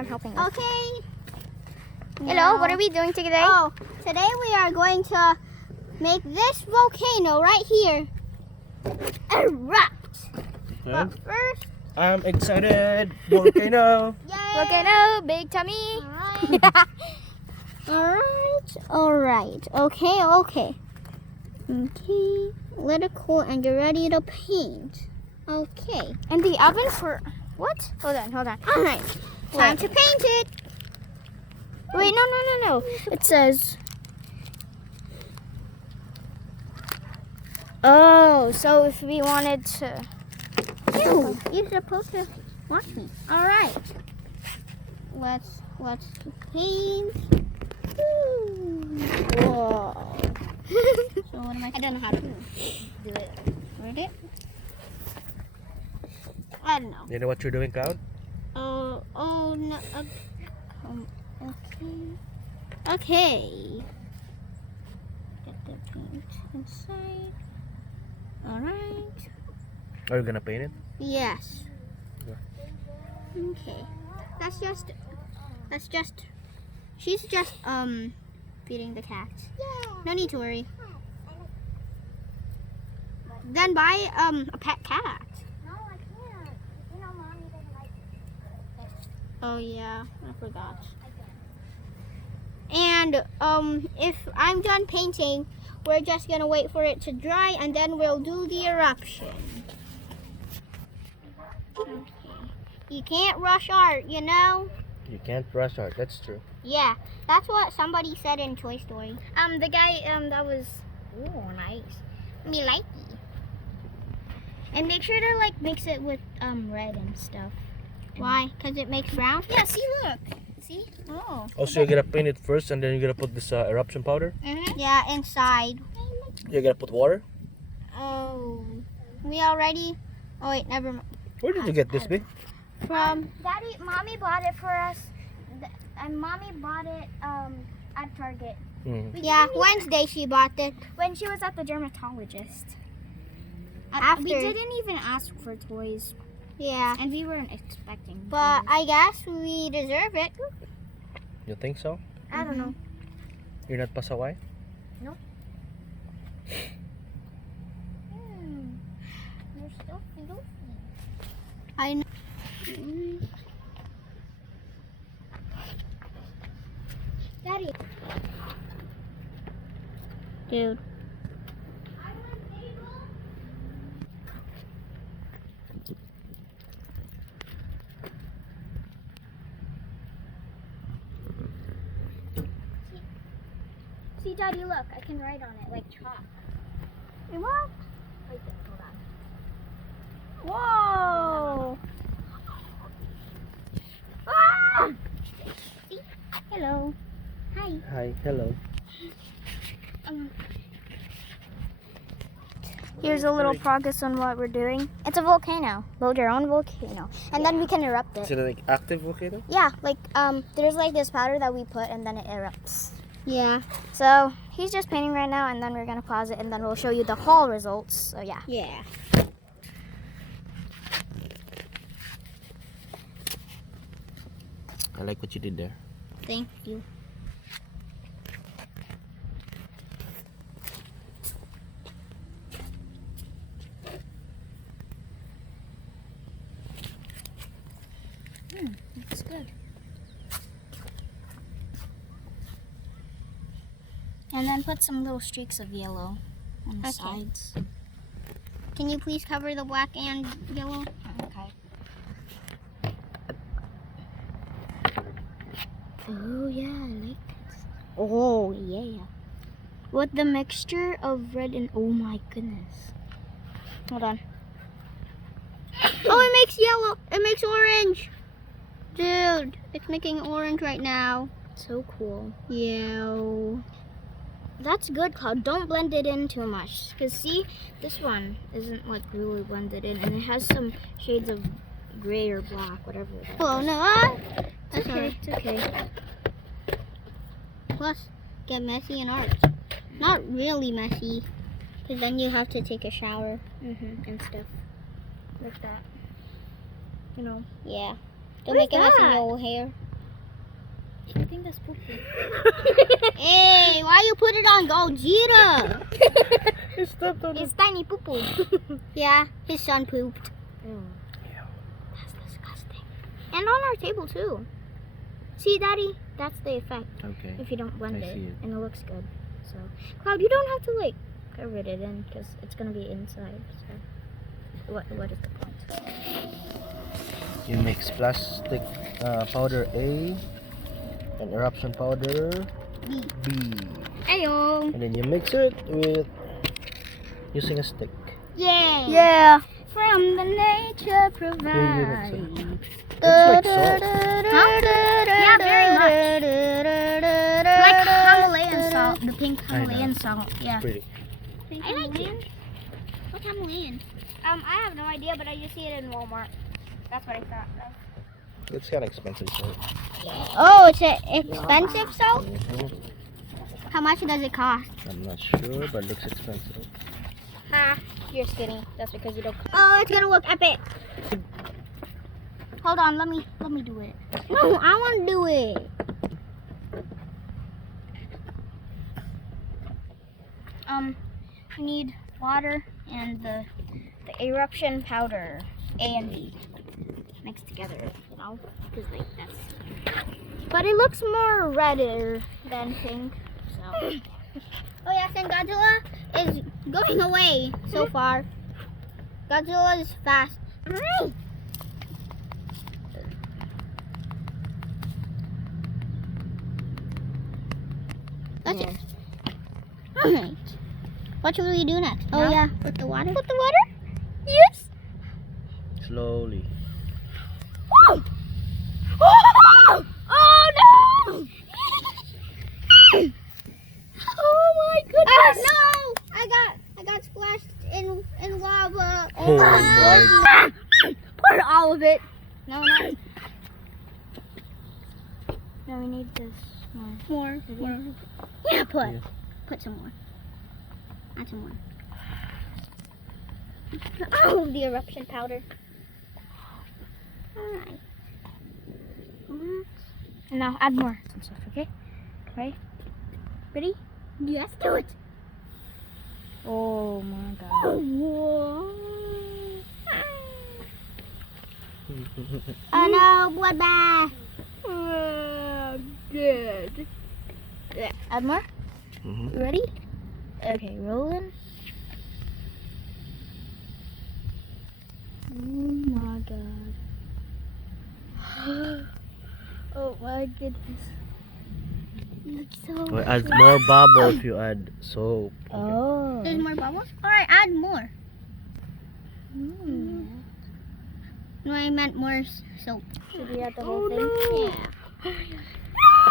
I'm helping with. Okay. Hello, what are we doing today? Oh, today we are going to make this volcano right here erupt. But first, I'm excited. Volcano. yay! Volcano, big tummy. Alright. Okay. Let it cool and get ready to paint. Okay. And the oven for what? Hold on. Alright. Time to paint it. Wait, no. It says. Oh, so if we wanted to. You're supposed to watch me. Alright. Let's paint. Whoa. So what am I don't know how to do it. Read it? I don't know. You know what you're doing, Cloud? Oh no. Okay. Get the paint inside. Alright. Are you gonna paint it? Yes. Yeah. Okay. That's just she's just feeding the cat. No need to worry. Then buy a pet cat. No, I can't. You know, Mommy doesn't like it. Oh yeah, I forgot. And if I'm done painting, we're just gonna wait for it to dry and then we'll do the eruption. Okay. You can't rush art, you know? You can't rush art. That's true. Yeah, that's what somebody said in Toy Story. The guy that was nice. Me like it. And make sure to like mix it with red and stuff. Why? Because it makes brown? Yeah, see, look. See? Oh. Also, you're gonna paint it first, and then you're gonna put this eruption powder. Yeah, inside. You're gonna put water. Oh. We already. Oh wait, never mind. Where did you get this, babe? From. Daddy, Mommy bought it for us. And Mommy bought it at Target. Yeah, Wednesday she bought it. When she was at the dermatologist. After. We didn't even ask for toys. Yeah. And we weren't expecting But toys. I guess we deserve it. You think so? I don't know. You're not pasaway? They're still fluffy. I know. Daddy. Dude. See, Daddy, look. I can write on it like chalk. What? Like this. Hold on. Whoa! Ah! Hello. Hi. Hi, hello. Here's a little progress on what we're doing. It's a volcano. Build your own volcano. And then we can erupt Is it. it like active volcano? Yeah, like there's like this powder that we put and then it erupts. Yeah. So he's just painting right now and then we're gonna pause it and then we'll show you the whole results. So yeah. Yeah. I like what you did there. Thank you. It's good. And then put some little streaks of yellow on the Okay. sides. Can you please cover the black and yellow? Okay. Oh yeah, I like this. Oh yeah. With the mixture of red and oh my goodness. Hold on. Oh, it makes yellow. It makes orange. Dude, it's making orange right now. So cool. Yeah. That's good, Cloud. Don't blend it in too much. Because see, this one isn't like really blended in and it has some shades of gray or black, whatever that Oh is. no. It's okay. It's okay. Plus, get messy in art. Not really messy, because then you have to take a shower. And stuff like that. You know. Yeah. Don't What make is a mess in that? your hair. I think that's poopy. Hey, why you put it on Gogeta? He stepped on It's tiny poo poo. Yeah, his son pooped. That's disgusting. And on our table too. See, Daddy? That's the effect Okay. if you don't blend I it. see it. And it looks good. So, Cloud, you don't have to like cover it in because it's gonna be inside. So, what is the point? You mix plastic powder A and eruption powder B. Ayo. And then you mix it with using a stick. Yay. Yeah. From the nature Here you provides. mix it. Looks like salt. Yeah, very much. Like Himalayan salt, the pink I know. Himalayan salt. Yeah. Pretty. I like it. What's Himalayan? I have no idea, but I just see it in Walmart. That's what I thought. It's kind of expensive salt. Oh, it's an expensive salt? Mhm. How much does it cost? I'm not sure, but it looks expensive. Ha! You're skinny. That's because you don't. Oh, it's gonna look epic. Hold on, let me do it. No, I want to do it. We need water and the eruption powder, A and B, mixed together. You know, because like that's. But it looks more redder than pink. So. Oh yes, and Godzilla is going away so far. Godzilla is fast. That's it. Alright. What should we do next? Oh Now? yeah, put the water. Put the water? Yes. Slowly. Oh! Oh! Oh no! Oh my goodness! No! I got splashed in lava. Oh my. Pour all of it. No, no. No, we need this more. More. Yeah, put. Yeah. Put some more. Add some more. Oh, the eruption powder. Alright. And now add more and stuff, okay? Right? Ready? Yes, do it. Oh my god. Whoa. Oh no, bloodbath. Good. Add more? Mhm. You ready? Okay, rolling. Oh my god. Oh my goodness. It's so Or add more bubble if you add soap. Oh. There's more bubbles? Alright, add more. No, I meant more soap. Should we add the whole thing? Yeah.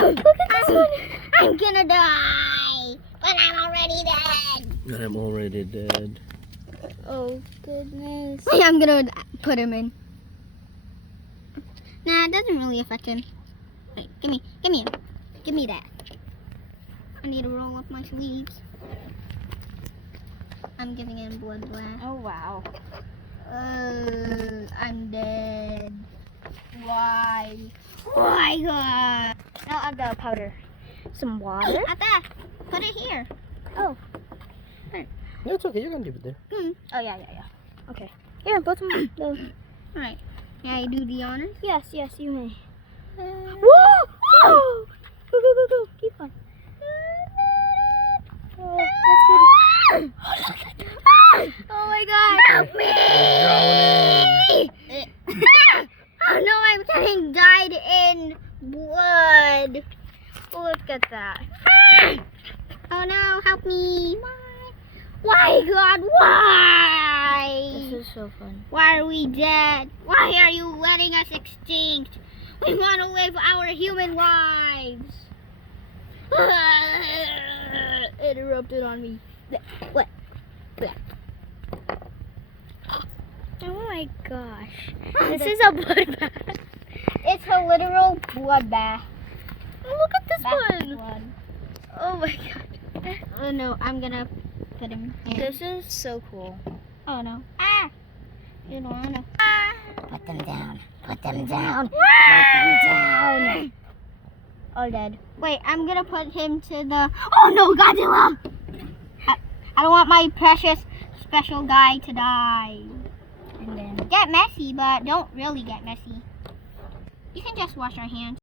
Look at this one. I'm gonna die, but I'm already dead. I'm already dead. Oh goodness. I'm gonna put him in. Nah, it doesn't really affect him. Wait, give me him. Give me that. I need to roll up my sleeves. I'm giving him blood blast. Oh wow. I'm dead. Why? Why, God? Now add the powder. Some water. At that. Put it here. Oh. No, it's okay. You can leave it there. Oh yeah. Okay. Here, put some. Alright. Can I do the honors? Yes, you may. Whoa! Whoa! Go. Keep on. Oh, that's good. Oh my god. Help me! Drowning. Oh no, I'm getting dyed in blood. Look at that. Oh no, help me. Why, God, why? This is so fun. Why are we dead? Why are you letting us extinct? We want to live our human lives. It erupted on me. What? Oh my gosh. This is a bloodbath. It's a literal bloodbath. Look at this Bath one. blood. Oh my god. Oh no, I'm gonna put him here. This is so cool. Oh no. Ah! You don't wanna. Put them down. Put them down. Ah! Put them down. all dead. Wait, I'm gonna put him to the. Oh no, Godzilla! I don't want my precious special guy to die. And then Get messy, but don't really get messy. You can just wash our hands.